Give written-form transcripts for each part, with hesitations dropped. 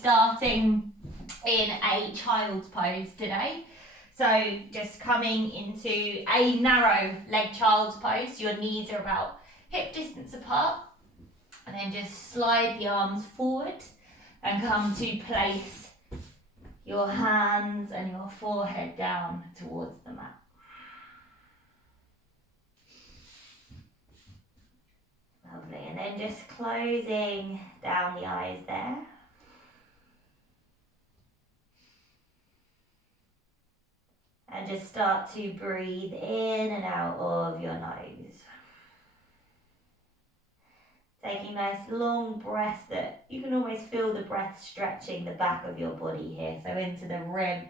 starting in a child's pose today. So just coming into a narrow leg child's pose. Your knees are about hip distance apart. And then just slide the arms forward and come to place your hands and your forehead down towards the mat. Lovely, and then just closing down the eyes there. And just start to breathe in and out of your nose. Taking nice long breaths that you can almost feel the breath stretching the back of your body here, so into the ribs.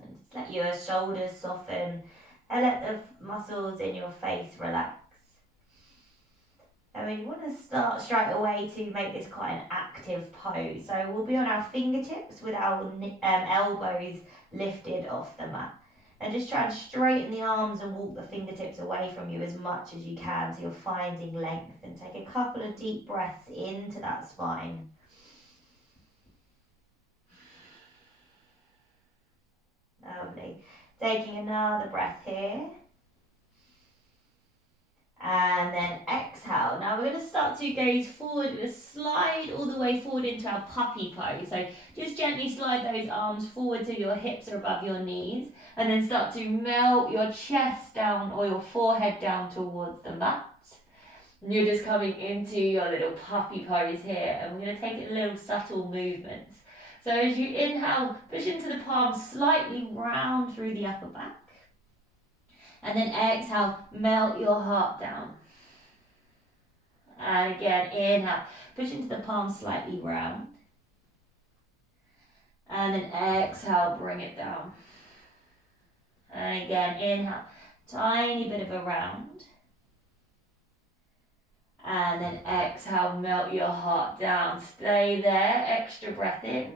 And just let your shoulders soften and let the muscles in your face relax. And we want to start straight away to make this quite an active pose. So we'll be on our fingertips with our elbows lifted off the mat. And just try and straighten the arms and walk the fingertips away from you as much as you can so you're finding length. And take a couple of deep breaths into that spine. Lovely. Taking another breath here. And then exhale. Now we're going to start to gaze forward. We're going to slide all the way forward into our puppy pose. So just gently slide those arms forward so your hips are above your knees. And then start to melt your chest down or your forehead down towards the mat. And you're just coming into your little puppy pose here. And we're going to take it in little subtle movements. So as you inhale, push into the palms slightly round through the upper back. And then exhale, melt your heart down. And again, inhale, push into the palms slightly round. And then exhale, bring it down. And again, inhale, tiny bit of a round. And then exhale, melt your heart down. Stay there, extra breath in.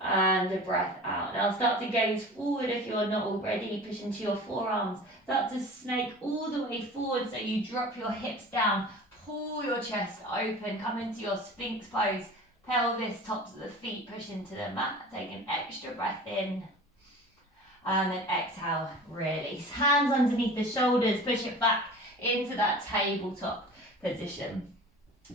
And a breath out. Now start to gaze forward if you're not already. Push into your forearms. Start to snake all the way forward so you drop your hips down. Pull your chest open. Come into your Sphinx pose. Pelvis, tops of the feet, push into the mat. Take an extra breath in. And then exhale, release. Hands underneath the shoulders. Push it back into that tabletop position.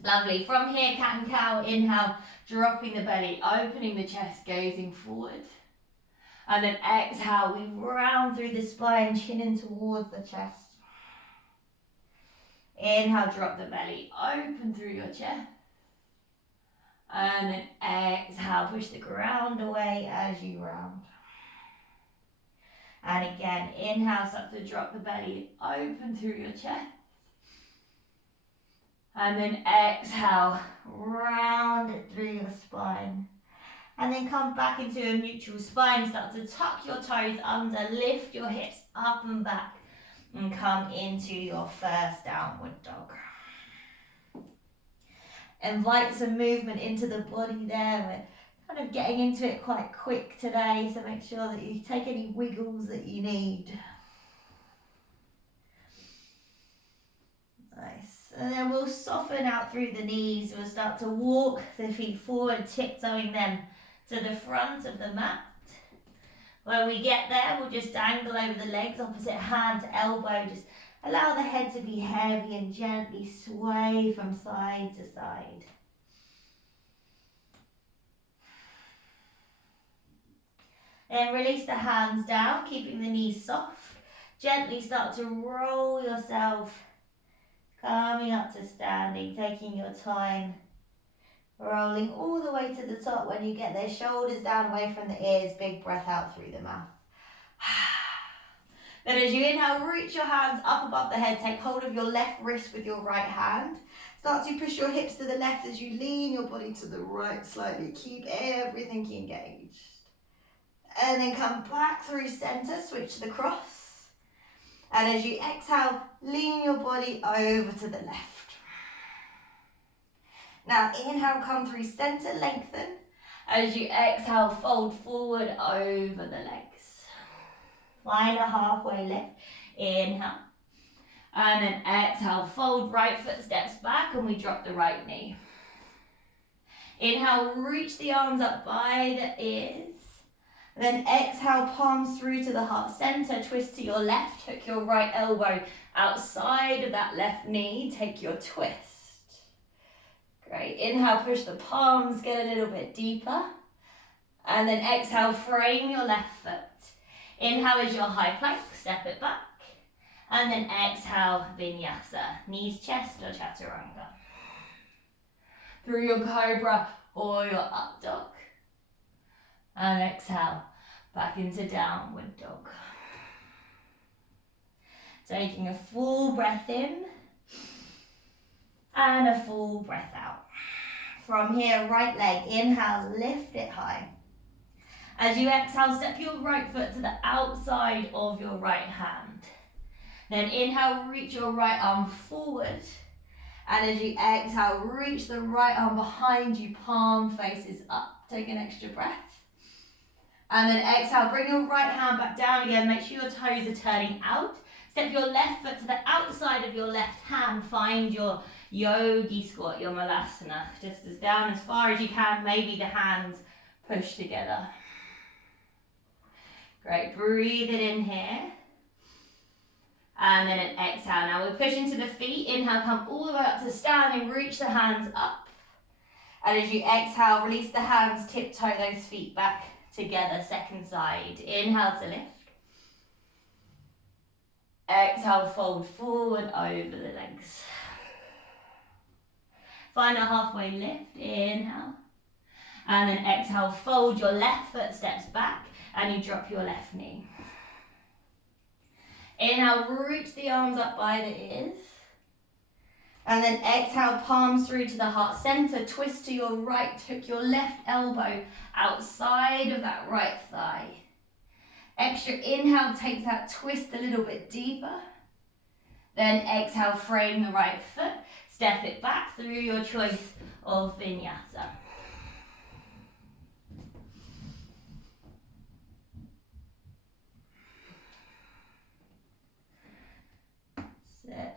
Lovely. From here, cat and cow, inhale, dropping the belly, opening the chest, gazing forward. And then exhale, we round through the spine, chin in towards the chest. Inhale, drop the belly, open through your chest. And then exhale, push the ground away as you round. And again, inhale, start to drop the belly, open through your chest. And then exhale, round it through your spine. And then come back into a neutral spine. Start to tuck your toes under, lift your hips up and back. And come into your first downward dog. Invite some movement into the body there. We're kind of getting into it quite quick today, so make sure that you take any wiggles that you need. Nice. And then we'll soften out through the knees. We'll start to walk the feet forward, tiptoeing them to the front of the mat. When we get there, we'll just dangle over the legs, opposite hand to elbow. Just allow the head to be heavy and gently sway from side to side. Then release the hands down, keeping the knees soft. Gently start to roll yourself, coming up to standing, taking your time. Rolling all the way to the top. When you get there, shoulders down away from the ears, big breath out through the mouth. Then as you inhale, reach your hands up above the head, take hold of your left wrist with your right hand. Start to push your hips to the left as you lean your body to the right slightly. Keep everything engaged. And then come back through center, switch to the cross. And as you exhale, lean your body over to the left. Now inhale, come through center, lengthen. As you exhale, fold forward over the legs. Find a halfway lift. Inhale. And then exhale, fold right foot steps back and we drop the right knee. Inhale, reach the arms up by the ears. Then exhale, palms through to the heart center, twist to your left, hook your right elbow outside of that left knee, take your twist. Great, inhale, push the palms, get a little bit deeper. And then exhale, frame your left foot. Inhale is your high plank, step it back. And then exhale, Vinyasa, knees, chest or chaturanga. Through your cobra or your up dog. And exhale, back into downward dog. Taking a full breath in and a full breath out. From here, right leg, inhale, lift it high. As you exhale, step your right foot to the outside of your right hand. Then inhale, reach your right arm forward. And as you exhale, reach the right arm behind you, palm faces up. Take an extra breath. And then exhale, bring your right hand back down again. Make sure your toes are turning out. Step your left foot to the outside of your left hand. Find your yogi squat, your malasana. Just as down as far as you can, maybe the hands push together. Great, breathe it in here. And then an exhale. Now we're pushing to the feet. Inhale, come all the way up to standing. Reach the hands up. And as you exhale, release the hands, tiptoe those feet back together, second side. Inhale to lift. Exhale, fold forward over the legs. Find a halfway lift. Inhale. And then exhale, fold your left foot steps back and you drop your left knee. Inhale, reach the arms up by the ears. And then exhale, palms through to the heart center. Twist to your right, hook your left elbow outside of that right thigh. Extra inhale takes that twist a little bit deeper. Then exhale, frame the right foot. Step it back through your choice of Vinyasa.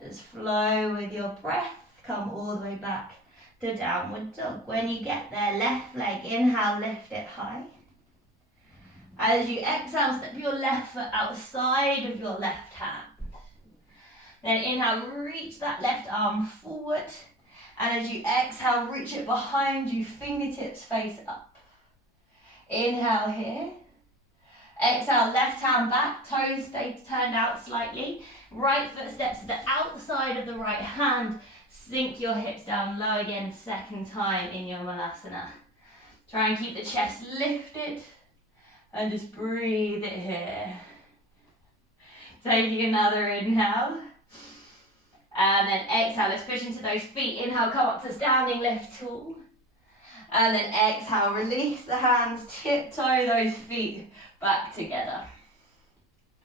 Just flow with your breath. Come all the way back to downward dog. When you get there, left leg, inhale, lift it high. As you exhale, step your left foot outside of your left hand. Then inhale, reach that left arm forward. And as you exhale, reach it behind you, fingertips face up. Inhale here. Exhale, left hand back, toes stay turned out slightly. Right foot steps to the outside of the right hand. Sink your hips down low again, second time in your malasana. Try and keep the chest lifted and just breathe it here. Taking another inhale. And then exhale, let's push into those feet. Inhale, come up to standing, lift tall. And then exhale, release the hands, tiptoe those feet back together.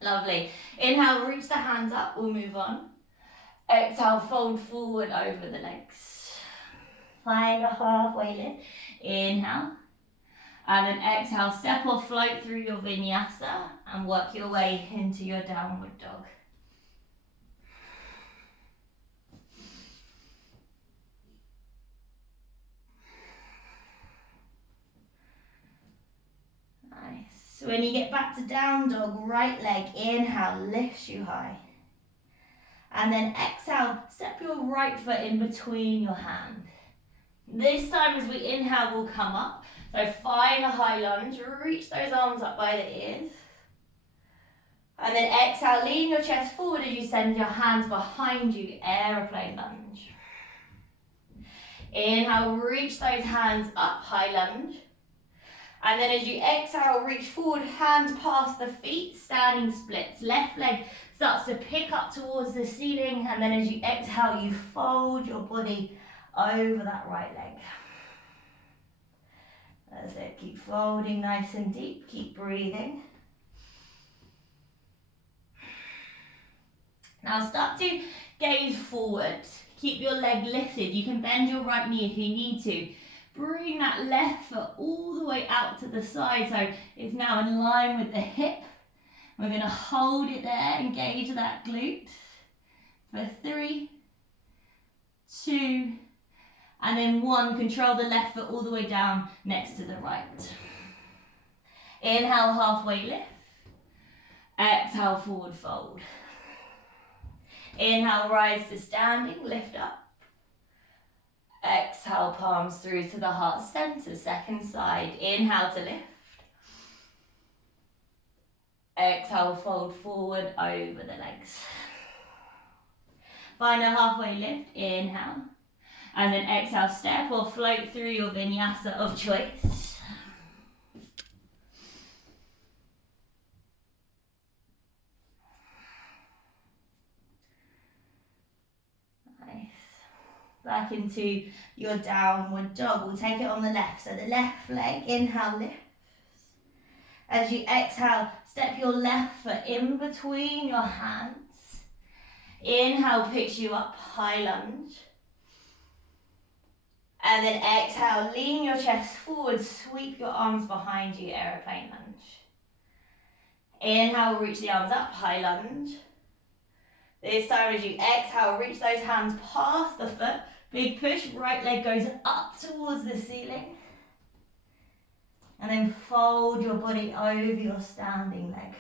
Lovely. Inhale, reach the hands up, we'll move on. Exhale, fold forward over the legs. Find a halfway lift. Inhale. And then exhale, step or float through your Vinyasa and work your way into your downward dog. So when you get back to down dog, right leg, inhale, lifts you high. And then exhale, step your right foot in between your hand. This time as we inhale, we'll come up. So find a high lunge, reach those arms up by the ears. And then exhale, lean your chest forward as you send your hands behind you, aeroplane lunge. Inhale, reach those hands up, high lunge. And then as you exhale, reach forward, hands past the feet, standing splits. Left leg starts to pick up towards the ceiling. And then as you exhale, you fold your body over that right leg. That's it. Keep folding nice and deep. Keep breathing. Now start to gaze forward. Keep your leg lifted. You can bend your right knee if you need to. Bring that left foot all the way out to the side so it's now in line with the hip. We're going to hold it there, engage that glute. For 3, 2, and then 1. Control the left foot all the way down next to the right. Inhale, halfway lift. Exhale, forward fold. Inhale, rise to standing, lift up. Exhale, palms through to the heart center, second side. Inhale to lift. Exhale, fold forward over the legs. Find a halfway lift, inhale. And then exhale, step or float through your vinyasa of choice. Nice. Back into your downward dog. We'll take it on the left. So the left leg, inhale, lifts. As you exhale, step your left foot in between your hands. Inhale, picks you up, high lunge. And then exhale, lean your chest forward, sweep your arms behind you, aeroplane lunge. Inhale, reach the arms up, high lunge. This time as you exhale, reach those hands past the foot, big push, right leg goes up towards the ceiling. And then fold your body over your standing leg.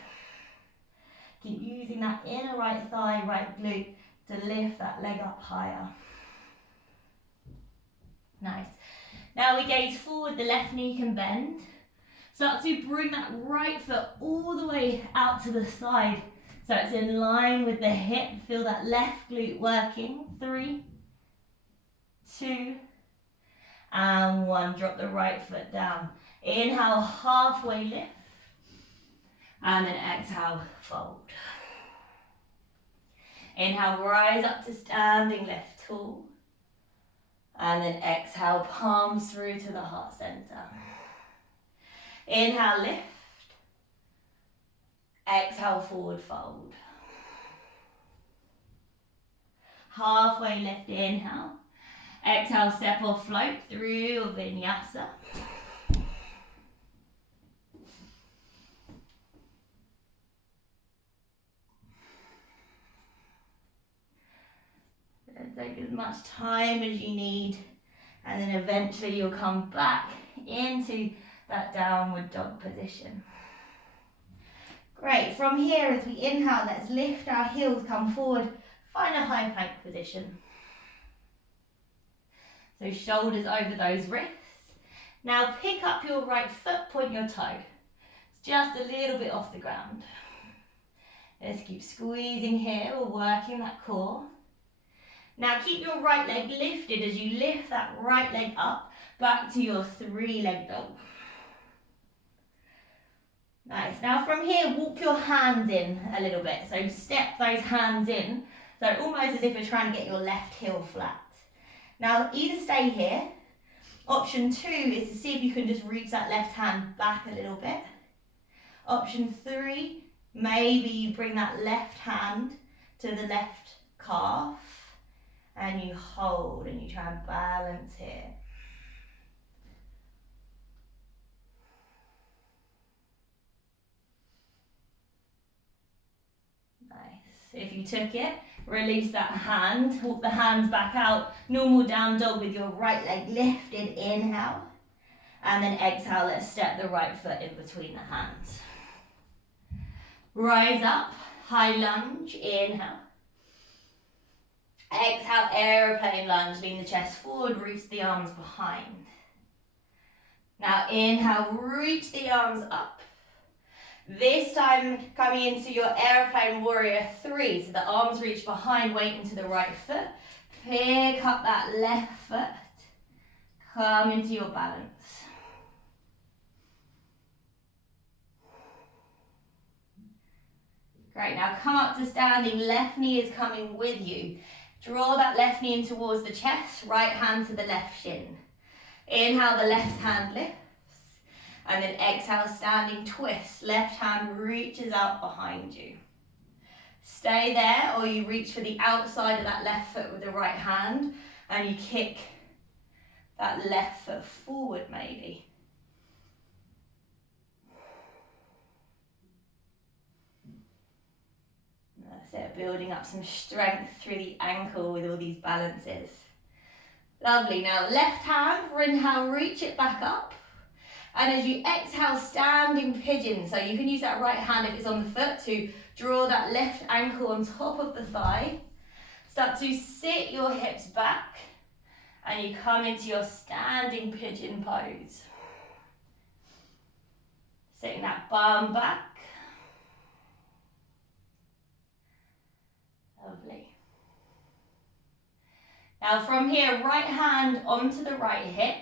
Keep using that inner right thigh, right glute to lift that leg up higher. Nice. Now we gaze forward, the left knee can bend. Start to bring that right foot all the way out to the side. So it's in line with the hip. Feel that left glute working. 3, 2, and 1. Drop the right foot down. Inhale, halfway lift. And then exhale, fold. Inhale, rise up to standing lift, tall. And then exhale, palms through to the heart center. Inhale, lift. Exhale, forward fold. Halfway lift, inhale. Exhale, step or float through your vinyasa. Take as much time as you need, and then eventually you'll come back into that downward dog position. Great. From here, as we inhale, let's lift our heels, come forward, find a high plank position. So shoulders over those wrists. Now pick up your right foot, point your toe. It's just a little bit off the ground. Let's keep squeezing here, we're working that core. Now keep your right leg lifted as you lift that right leg up, back to your 3-leg dog. Nice. Now from here, walk your hands in a little bit. So step those hands in, so almost as if you're trying to get your left heel flat. Now either stay here. Option 2 is to see if you can just reach that left hand back a little bit. Option 3, maybe you bring that left hand to the left calf. And you hold and you try and balance here. Nice. If you took it, release that hand, walk the hands back out. Normal down dog with your right leg lifted, inhale. And then exhale, let's step the right foot in between the hands. Rise up, high lunge, inhale. Exhale, aeroplane lunge, lean the chest forward, reach the arms behind. Now inhale, reach the arms up. This time coming into your aeroplane warrior 3, so the arms reach behind, weight into the right foot. Pick up that left foot, come into your balance. Great, now come up to standing, left knee is coming with you. Draw that left knee in towards the chest, right hand to the left shin. Inhale, the left hand lifts. And then exhale, standing twist. Left hand reaches out behind you. Stay there, or you reach for the outside of that left foot with the right hand, and you kick that left foot forward maybe. So building up some strength through the ankle with all these balances. Lovely. Now left hand, for inhale, reach it back up. And as you exhale, standing pigeon. So you can use that right hand if it's on the foot to draw that left ankle on top of the thigh. Start to sit your hips back and you come into your standing pigeon pose. Sitting that bum back. Lovely. Now from here, right hand onto the right hip.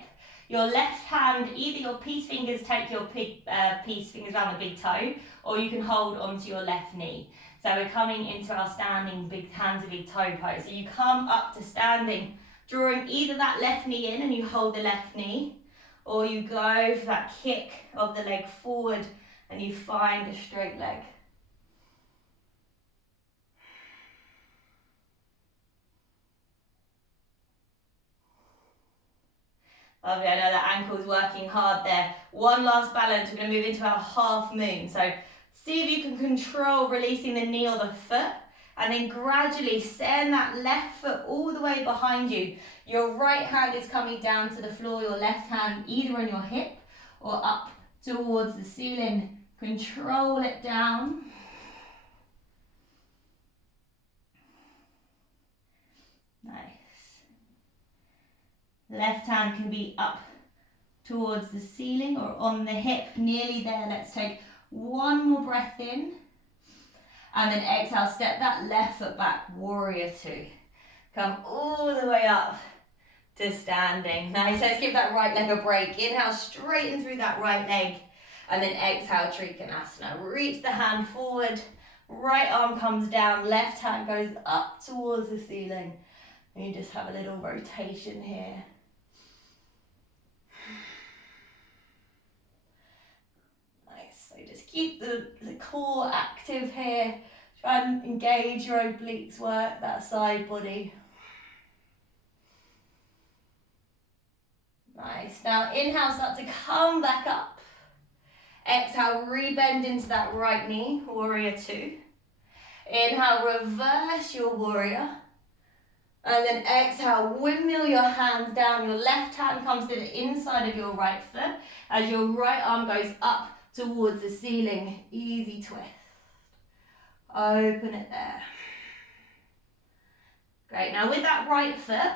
Your left hand, either your peace fingers take your peace fingers around the big toe, or you can hold onto your left knee. So we're coming into our standing big hands of big toe pose. So you come up to standing, drawing either that left knee in and you hold the left knee, or you go for that kick of the leg forward and you find a straight leg. Lovely, I know that ankle's working hard there. One last balance, we're going to move into our half moon. So see if you can control releasing the knee or the foot, and then gradually send that left foot all the way behind you. Your right hand is coming down to the floor, your left hand either on your hip or up towards the ceiling. Control it down. Nice. Left hand can be up towards the ceiling or on the hip, nearly there. Let's take one more breath in. And then exhale, step that left foot back, warrior two. Come all the way up to standing. Nice, let's give that right leg a break. Inhale, straighten through that right leg. And then exhale, Trikonasana. Reach the hand forward, right arm comes down, left hand goes up towards the ceiling. And you just have a little rotation here. Nice, so just keep the core active here. Try and engage your obliques work, that side body. Nice, now inhale, start to come back up. Exhale, rebend into that right knee, warrior two. Inhale, reverse your warrior. And then exhale, windmill your hands down. Your left hand comes to the inside of your right foot as your right arm goes up towards the ceiling. Easy twist. Open it there. Great, now with that right foot,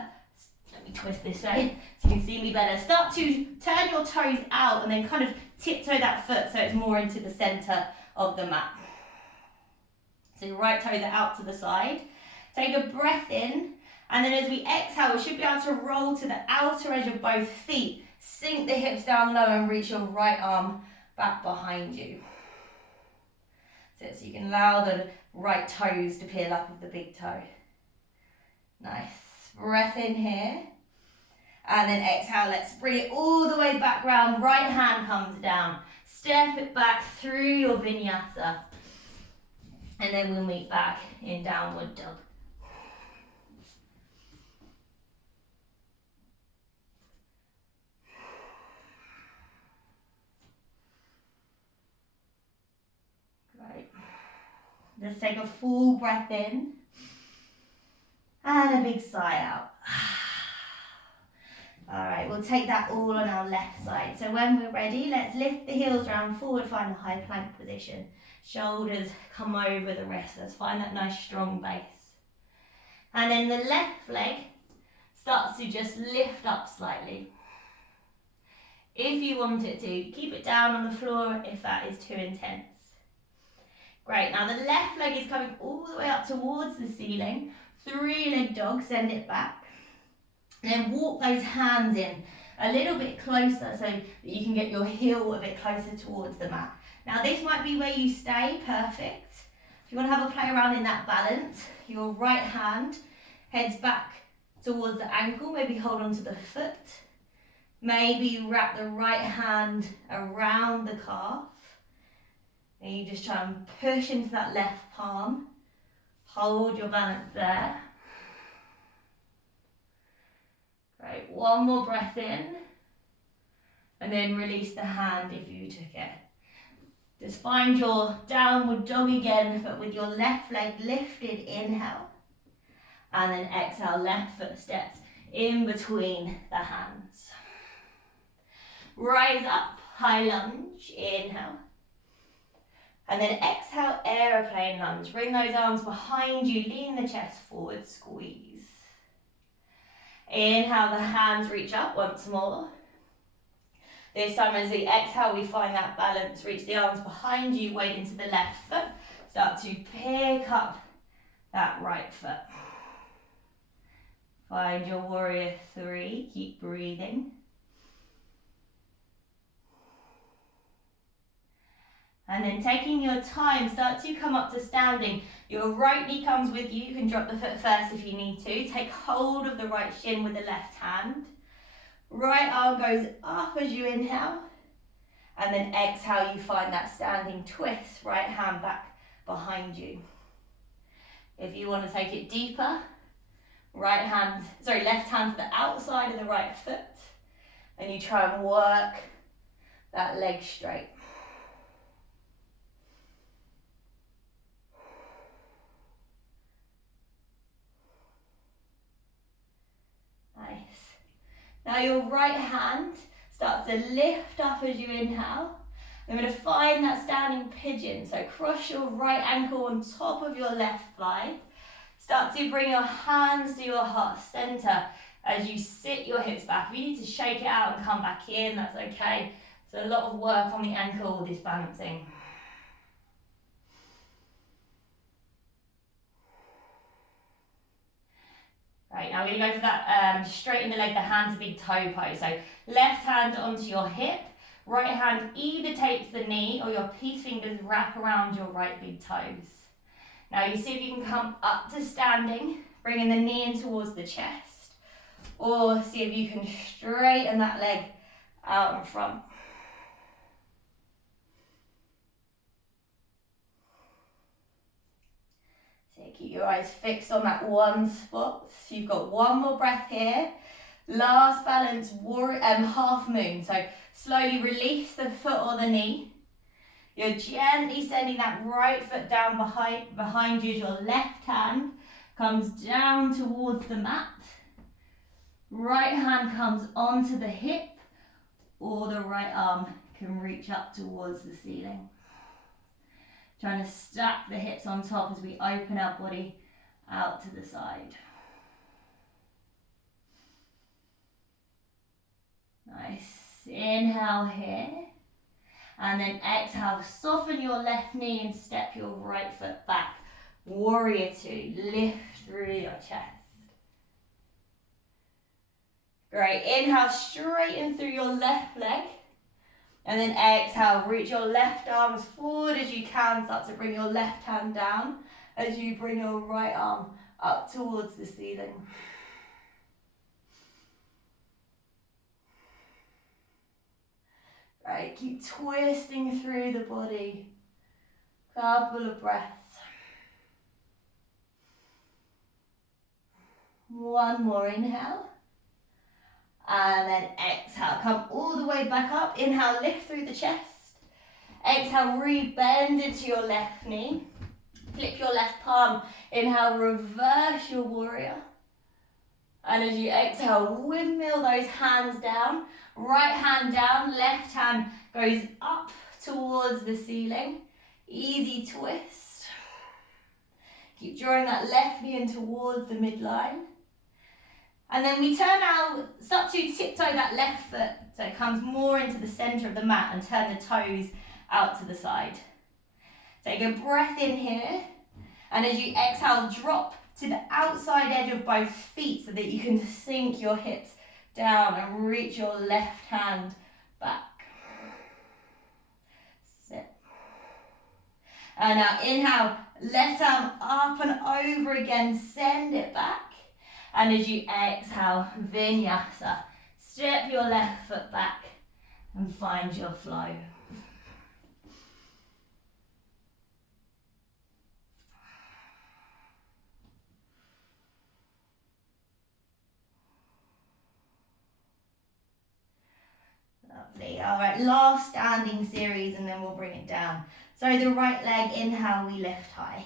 let me twist this way so you can see me better. Start to turn your toes out and then kind of tiptoe that foot so it's more into the center of the mat. So your right toes are out to the side. Take a breath in, and then as we exhale, we should be able to roll to the outer edge of both feet. Sink the hips down low and reach your right arm back behind you. So you can allow the right toes to peel up of the big toe. Nice. Breath in here. And then exhale, let's bring it all the way back round. Right hand comes down. Step it back through your vinyasa. And then we'll meet back in downward dog. Great. Just take a full breath in. And a big sigh out. Alright, we'll take that all on our left side. So when we're ready, let's lift the heels round forward, find a high plank position. Shoulders come over the wrists. Let's find that nice strong base. And then the left leg starts to just lift up slightly. If you want it to, keep it down on the floor if that is too intense. Great, now the left leg is coming all the way up towards the ceiling. Three-leg dog, send it back. And then walk those hands in a little bit closer so that you can get your heel a bit closer towards the mat. Now this might be where you stay, perfect. If you want to have a play around in that balance, your right hand heads back towards the ankle, maybe hold onto the foot. Maybe wrap the right hand around the calf. And you just try and push into that left palm. Hold your balance there. Great, one more breath in. And then release the hand if you took it. Just find your downward dog again, but with your left leg lifted, inhale. And then exhale, left foot steps in between the hands. Rise up, high lunge, inhale. And then exhale, aeroplane lunge. Bring those arms behind you, lean the chest forward, squeeze. Inhale, the hands reach up once more. This time as we exhale, we find that balance. Reach the arms behind you, weight into the left foot. Start to pick up that right foot. Find your warrior three, keep breathing. And then taking your time, start to come up to standing. Your right knee comes with you. You can drop the foot first if you need to. Take hold of the right shin with the left hand. Right arm goes up as you inhale. And then exhale, you find that standing twist. Right hand back behind you. If you want to take it deeper, left hand to the outside of the right foot. And you try and work that leg straight. Nice. Now your right hand starts to lift up as you inhale. I'm going to find that standing pigeon. So cross your right ankle on top of your left thigh. Start to bring your hands to your heart center as you sit your hips back. If you need to shake it out and come back in, that's okay. So a lot of work on the ankle with this balancing. Right, now we're going to go for that straighten the leg, the hands big toe pose. So left hand onto your hip, right hand either takes the knee or your peace fingers wrap around your right big toes. Now you see if you can come up to standing, bringing the knee in towards the chest, or see if you can straighten that leg out in front. So keep your eyes fixed on that one spot. So you've got one more breath here. Last balance, half moon. So slowly release the foot or the knee. You're gently sending that right foot down behind you as your left hand comes down towards the mat. Right hand comes onto the hip, or the right arm can reach up towards the ceiling. Trying to stack the hips on top as we open our body out to the side. Nice. Inhale here. And then exhale, soften your left knee and step your right foot back. Warrior two, lift through your chest. Great, inhale, straighten through your left leg. And then exhale, reach your left arms forward as you can. Start to bring your left hand down as you bring your right arm up towards the ceiling. Right, keep twisting through the body. Couple of breaths. One more inhale. And then exhale, come all the way back up. Inhale, lift through the chest. Exhale, re-bend into your left knee. Flip your left palm. Inhale, reverse your warrior. And as you exhale, windmill those hands down. Right hand down, left hand goes up towards the ceiling. Easy twist. Keep drawing that left knee in towards the midline. And then we turn out, start to tiptoe that left foot so it comes more into the center of the mat and turn the toes out to the side. Take a breath in here. And as you exhale, drop to the outside edge of both feet so that you can sink your hips down and reach your left hand back. Sit. And now inhale, left arm up and over again, send it back. And as you exhale, Vinyasa, step your left foot back and find your flow. Lovely. All right, last standing series and then we'll bring it down. So the right leg, inhale, we lift high.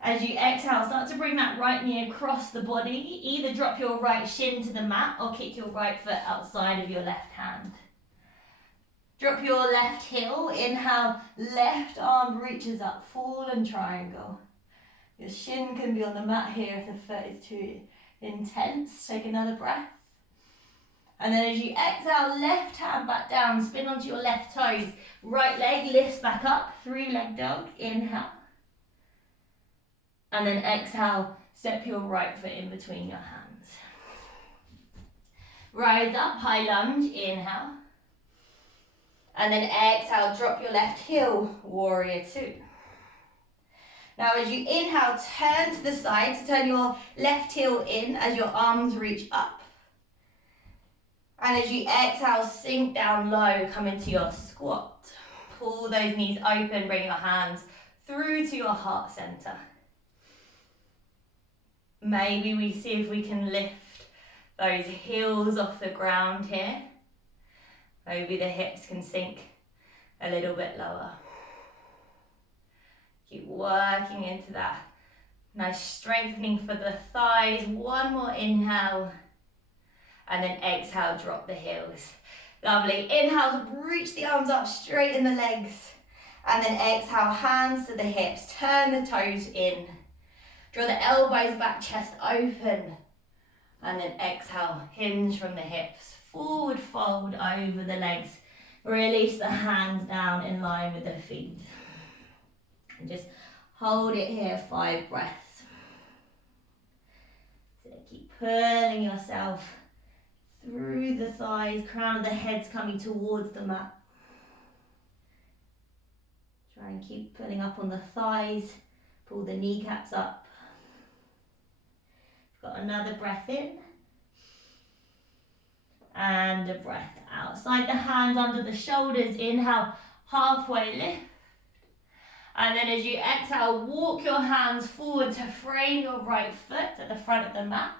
As you exhale, start to bring that right knee across the body. Either drop your right shin to the mat or kick your right foot outside of your left hand. Drop your left heel, inhale, left arm reaches up, fallen triangle. Your shin can be on the mat here if the foot is too intense. Take another breath. And then as you exhale, left hand back down, spin onto your left toes. Right leg lifts back up, 3-leg dog, inhale. And then exhale, step your right foot in between your hands. Rise up, high lunge, inhale. And then exhale, drop your left heel, warrior 2. Now as you inhale, turn to the side, so turn your left heel in as your arms reach up. And as you exhale, sink down low, come into your squat. Pull those knees open, bring your hands through to your heart center. Maybe we see if we can lift those heels off the ground here. Maybe the hips can sink a little bit lower. Keep working into that. Nice strengthening for the thighs. One more inhale. And then exhale, drop the heels. Lovely. Inhale, reach the arms up, straighten the legs. And then exhale, hands to the hips. Turn the toes in. Draw the elbows back, chest open. And then exhale, hinge from the hips. Forward fold over the legs. Release the hands down in line with the feet. And just hold it here, 5 breaths. So keep pulling yourself through the thighs, crown of the head's coming towards the mat. Try and keep pulling up on the thighs, pull the kneecaps up. Got another breath in. And a breath out. Slide the hands under the shoulders, inhale, halfway lift. And then as you exhale, walk your hands forward to frame your right foot at the front of the mat.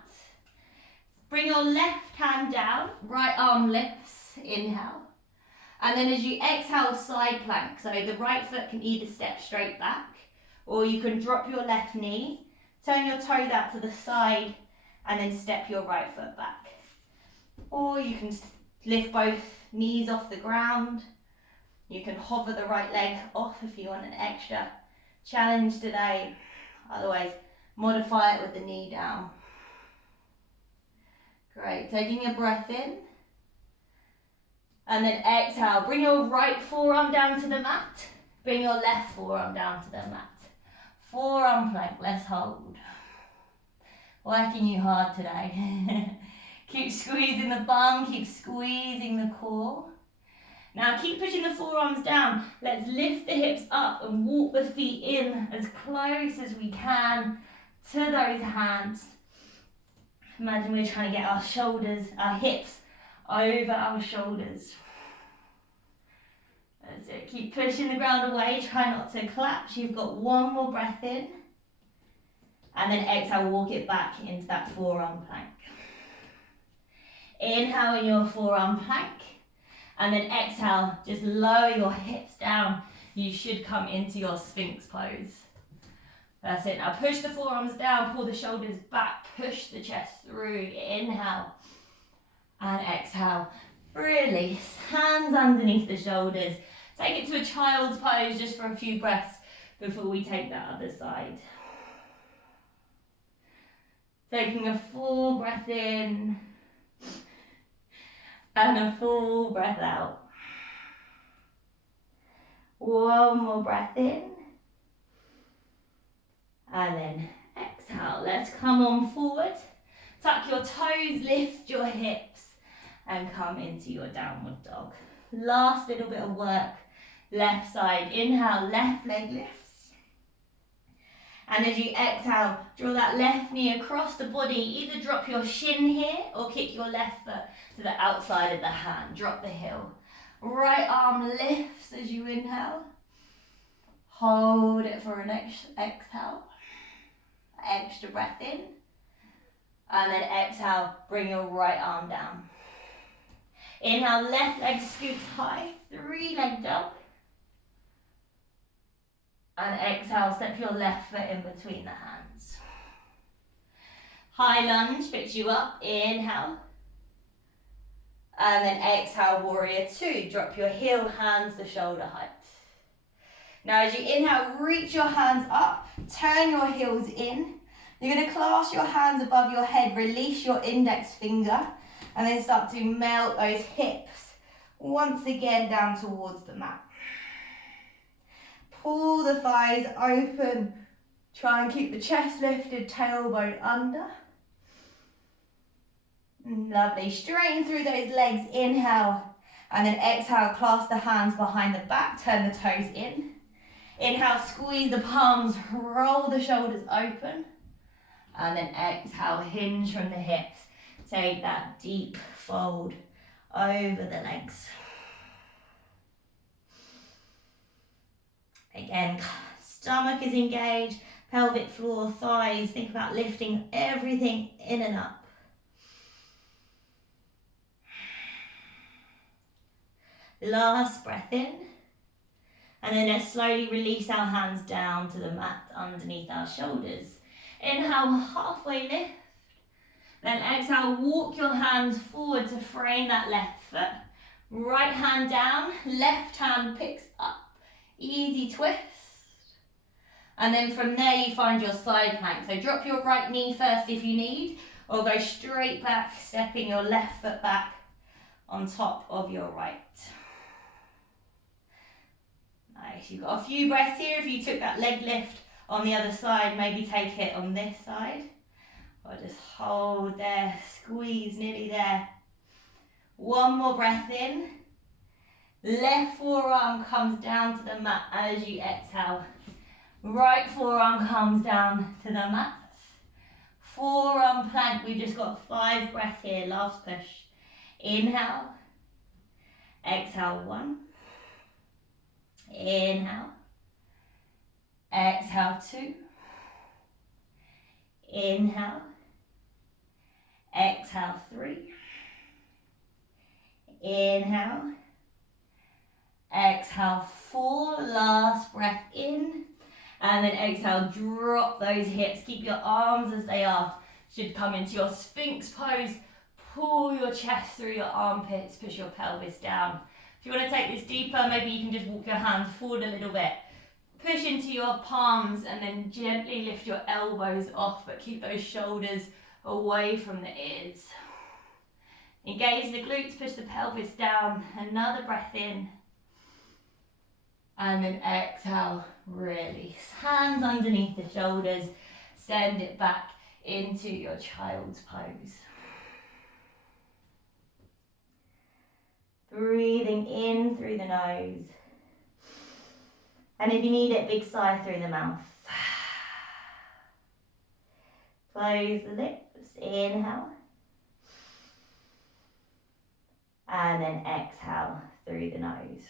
Bring your left hand down, right arm lifts, inhale. And then as you exhale, side plank. So the right foot can either step straight back, or you can drop your left knee, turn your toes out to the side, and then step your right foot back. Or you can lift both knees off the ground. You can hover the right leg off if you want an extra challenge today. Otherwise, modify it with the knee down. Great, taking a breath in. And then exhale, bring your right forearm down to the mat. Bring your left forearm down to the mat. Forearm plank, let's hold. Working you hard today. Keep squeezing the bum, keep squeezing the core. Now keep pushing the forearms down. Let's lift the hips up and walk the feet in as close as we can to those hands. Imagine we're trying to get our shoulders, our hips over our shoulders. That's it. Keep pushing the ground away. Try not to collapse. You've got one more breath in. And then exhale, walk it back into that forearm plank. Inhale in your forearm plank. And then exhale, just lower your hips down. You should come into your Sphinx pose. That's it. Now push the forearms down, pull the shoulders back, push the chest through. Inhale and exhale. Release. Hands underneath the shoulders. Take it to a child's pose just for a few breaths before we take that other side. Taking a full breath in and a full breath out. One more breath in. And then exhale. Let's come on forward. Tuck your toes, lift your hips, and come into your downward dog. Last little bit of work. Left side. Inhale, left leg lifts. And as you exhale, draw that left knee across the body. Either drop your shin here or kick your left foot to the outside of the hand. Drop the heel. Right arm lifts as you inhale. Hold it for an exhale. Extra breath in. And then exhale, bring your right arm down. Inhale, left leg scoots high, 3-leg jump. And exhale, step your left foot in between the hands. High lunge, picks you up, inhale. And then exhale, warrior 2. Drop your heel, hands to shoulder height. Now as you inhale, reach your hands up, turn your heels in. You're going to clasp your hands above your head, release your index finger, and then start to melt those hips once again down towards the mat. Pull the thighs open, try and keep the chest lifted, tailbone under. Lovely, straighten through those legs, inhale, and then exhale, clasp the hands behind the back, turn the toes in. Inhale, squeeze the palms, roll the shoulders open. And then exhale, hinge from the hips. Take that deep fold over the legs. Again, stomach is engaged, pelvic floor, thighs. Think about lifting everything in and up. Last breath in. And then let's slowly release our hands down to the mat underneath our shoulders. Inhale, halfway lift. Then exhale, walk your hands forward to frame that left foot. Right hand down, left hand picks up. Easy twist. And then from there you find your side plank. So drop your right knee first if you need, or go straight back, stepping your left foot back on top of your right. Nice, you've got a few breaths here. If you took that leg lift on the other side, maybe take it on this side. Or just hold there, squeeze, nearly there. One more breath in. Left forearm comes down to the mat as you exhale. Right forearm comes down to the mat. Forearm plank, we've just got 5 breaths here, last push. Inhale. Exhale, 1. Inhale. Exhale, 2. Inhale. Exhale, 3. Inhale. Exhale, 4. Last breath in. And then exhale, drop those hips. Keep your arms as they are. Should come into your Sphinx pose. Pull your chest through your armpits. Push your pelvis down. If you want to take this deeper, maybe you can just walk your hands forward a little bit. Push into your palms and then gently lift your elbows off, but keep those shoulders away from the ears. Engage the glutes, push the pelvis down. Another breath in. And then exhale, release. Hands underneath the shoulders. Send it back into your child's pose. Breathing in through the nose. And if you need it, big sigh through the mouth. Close the lips, inhale. And then exhale through the nose.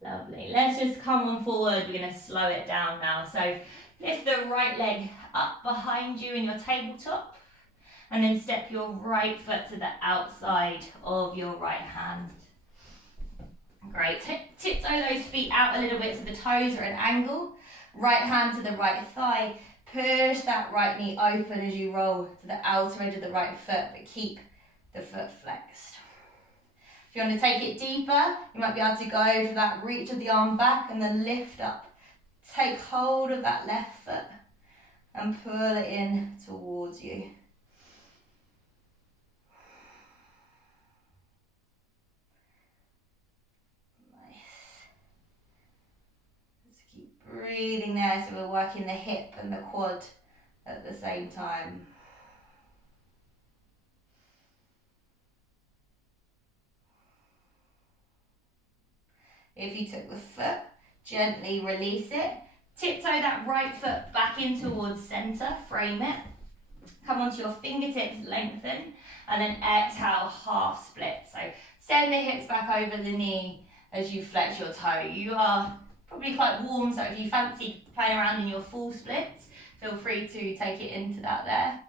Lovely. Let's just come on forward. We're going to slow it down now. So lift the right leg up behind you in your tabletop. And then step your right foot to the outside of your right hand. Great. Tiptoe those feet out a little bit so the toes are at an angle. Right hand to the right thigh. Push that right knee open as you roll to the outer edge of the right foot, but keep the foot flexed. If you want to take it deeper, you might be able to go for that reach of the arm back and then lift up. Take hold of that left foot and pull it in towards you. Breathing there, so we're working the hip and the quad at the same time. If you took the foot, gently release it. Tiptoe that right foot back in towards center, frame it. Come onto your fingertips, lengthen, and then exhale, half split. So send the hips back over the knee as you flex your toe. You are probably quite warm, so if you fancy playing around in your full splits, feel free to take it into that there.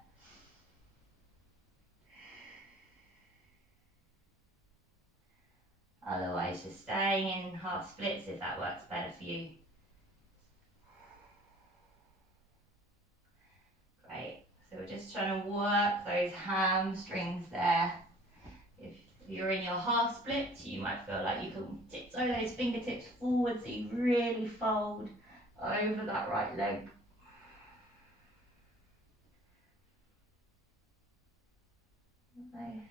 Otherwise, just staying in half splits if that works better for you. Great. So we're just trying to work those hamstrings there. If you're in your half splits, you might feel like you can tiptoe those fingertips forward so you really fold over that right leg. Nice.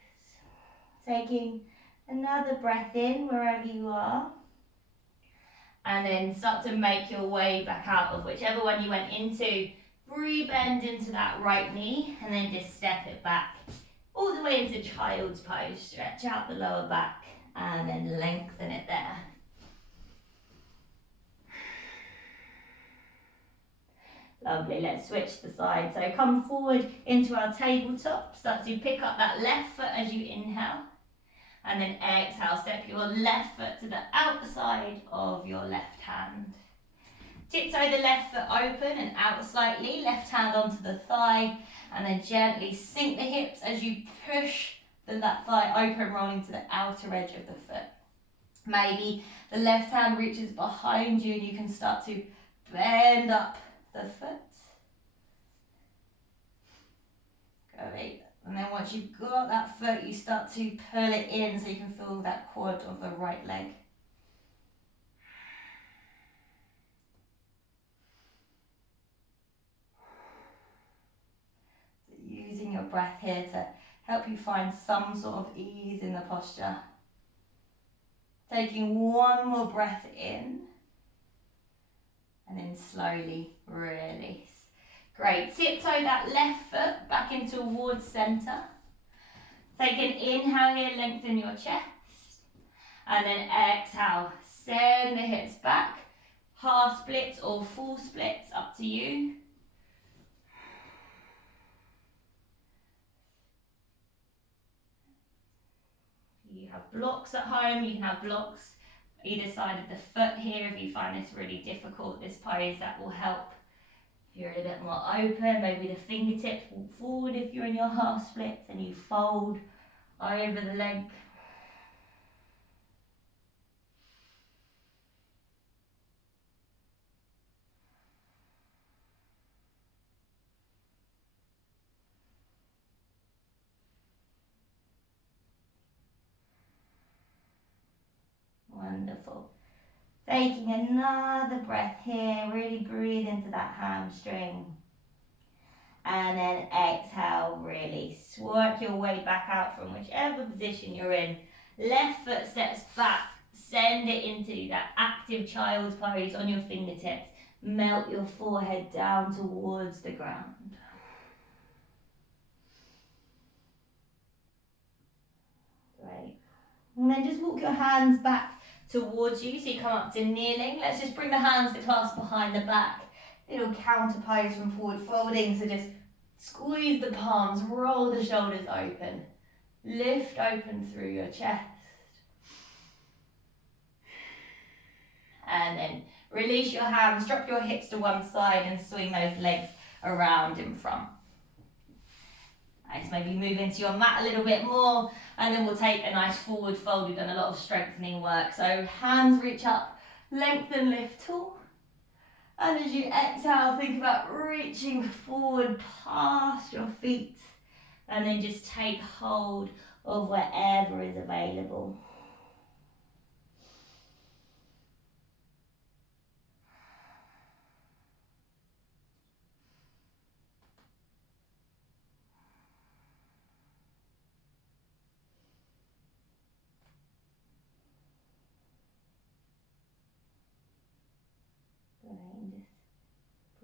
Taking another breath in wherever you are. And then start to make your way back out of whichever one you went into. Re-bend into that right knee and then just step it back all the way into child's pose. Stretch out the lower back and then lengthen it there. Lovely, let's switch the side. So come forward into our tabletop. Start to pick up that left foot as you inhale. And then exhale, step your left foot to the outside of your left hand. Tiptoe the left foot open and out slightly, left hand onto the thigh, and then gently sink the hips as you push that thigh open, rolling to the outer edge of the foot. Maybe the left hand reaches behind you and you can start to bend up the foot. Great. And then once you've got that foot, you start to pull it in so you can feel that quad of the right leg. So using your breath here to help you find some sort of ease in the posture. Taking one more breath in and then slowly release. Great, tiptoe that left foot back in towards centre. Take an inhale here, lengthen your chest. And then exhale, send the hips back. Half splits or full splits, up to you. You have blocks at home, you can have blocks either side of the foot here if you find this really difficult, this pose, that will help. If you're a bit more open, maybe the fingertips walk forward if you're in your half splits and you fold over the leg. Wonderful. Taking another breath here, really breathe into that hamstring. And then exhale, release. Work your way back out from whichever position you're in. Left foot steps back, send it into that active child's pose on your fingertips. Melt your forehead down towards the ground. Great. And then just walk your hands back towards you, so you come up to kneeling. Let's just bring the hands to clasp behind the back. Little counter pose from forward folding, so just squeeze the palms, roll the shoulders open, lift open through your chest. And then release your hands, drop your hips to one side and swing those legs around in front. Nice, maybe move into your mat a little bit more, and then we'll take a nice forward fold. We've done a lot of strengthening work. So hands reach up, lengthen, lift tall. And as you exhale, think about reaching forward past your feet, and then just take hold of wherever is available.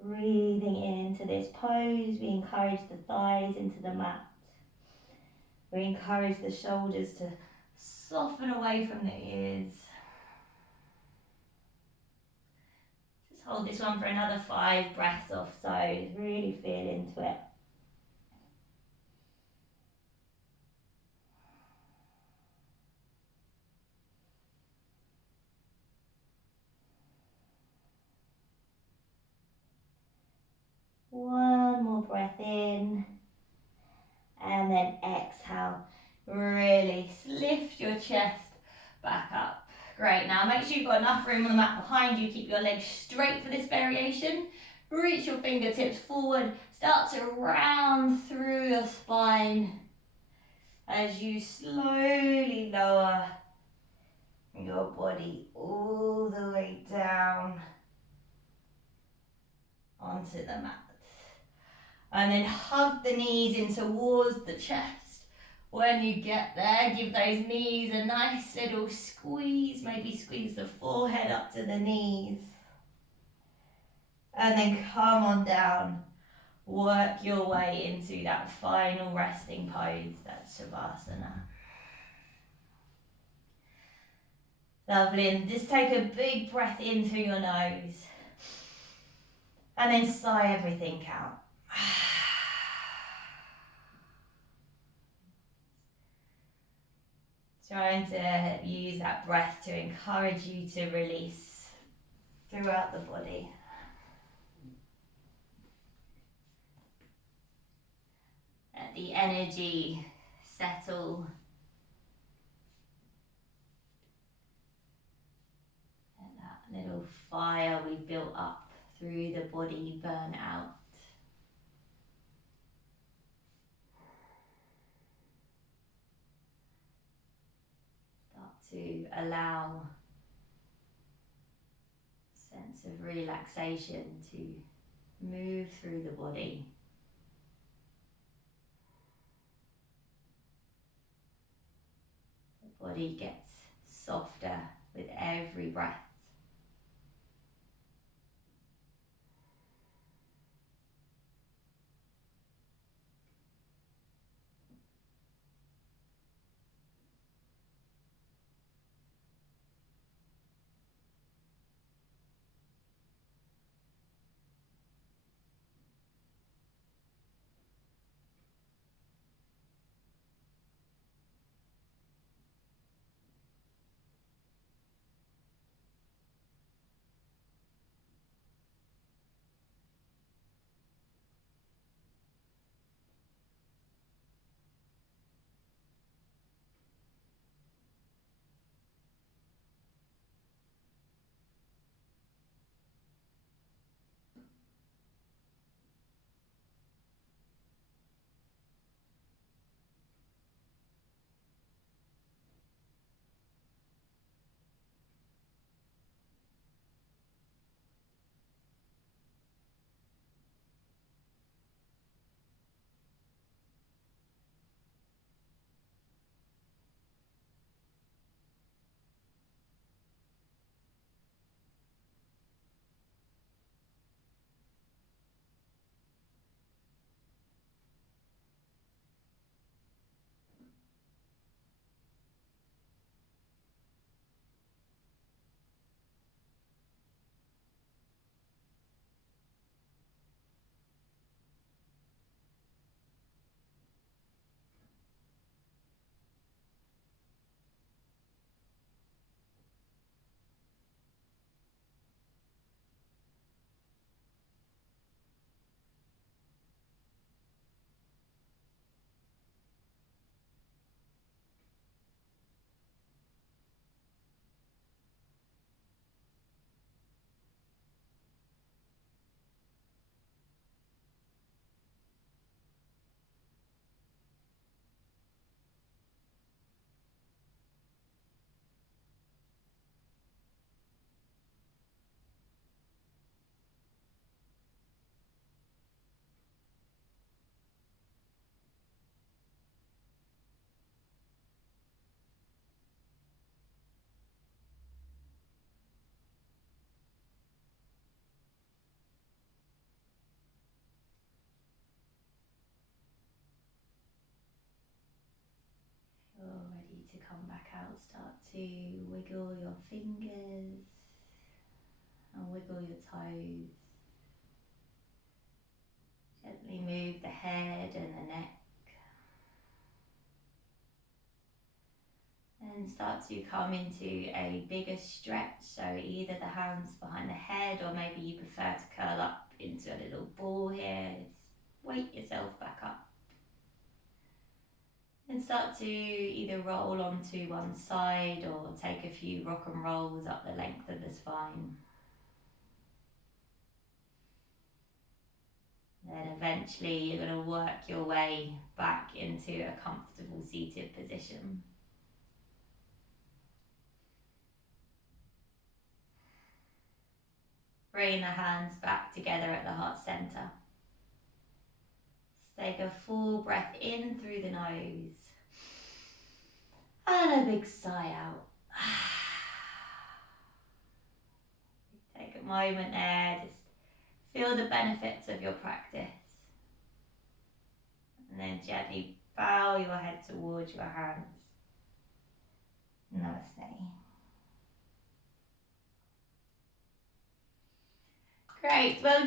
Breathing into this pose, we encourage the thighs into the mat. We encourage the shoulders to soften away from the ears. Just hold this one for another 5 breaths or so. Just really feel into it. One more breath in, and then exhale, release, lift your chest back up. now. Make sure you've got enough room on the mat behind you. Keep your legs straight for this variation. Reach your fingertips forward. Start to round through your spine as you slowly lower your body all the way down onto the mat. And then hug the knees in towards the chest. When you get there, give those knees a nice little squeeze. Maybe squeeze the forehead up to the knees. And then come on down. Work your way into that final resting pose, that Shavasana. Lovely, and just take a big breath in through your nose. And then sigh everything out. Trying to use that breath to encourage you to release throughout the body. Let the energy settle. Let that little fire we've built up through the body burn out. Start to allow a sense of relaxation to move through the body. The body gets softer with every breath. You're ready to come back out. Start to wiggle your fingers and wiggle your toes. Gently move the head and the neck. And start to come into a bigger stretch, so either the hands behind the head or maybe you prefer to curl up into a little ball here. Just weight yourself back up. And start to either roll onto one side or take a few rock and rolls up the length of the spine. Then eventually you're going to work your way back into a comfortable seated position. Bring the hands back together at the heart center. Take a full breath in through the nose. And a big sigh out. Take a moment there, just feel the benefits of your practice. And then gently bow your head towards your hands. Namaste. Great. Well,